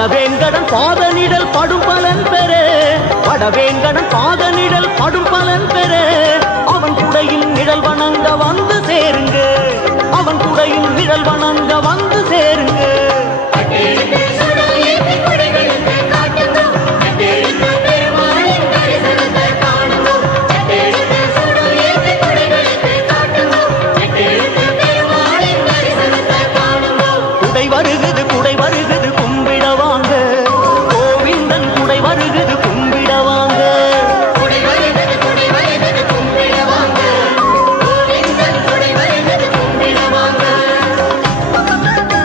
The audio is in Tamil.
வடவேங்கடன் பாதனிடல் படும் பலன் பெற வடவேங்கடன் பாதனிடல் படும் பலன் பெற அவன் குடையின் நிழல் வணங்க வந்து சேருங்க அவன் குடையின் நிழல் வணங்க வந்து சேருங்க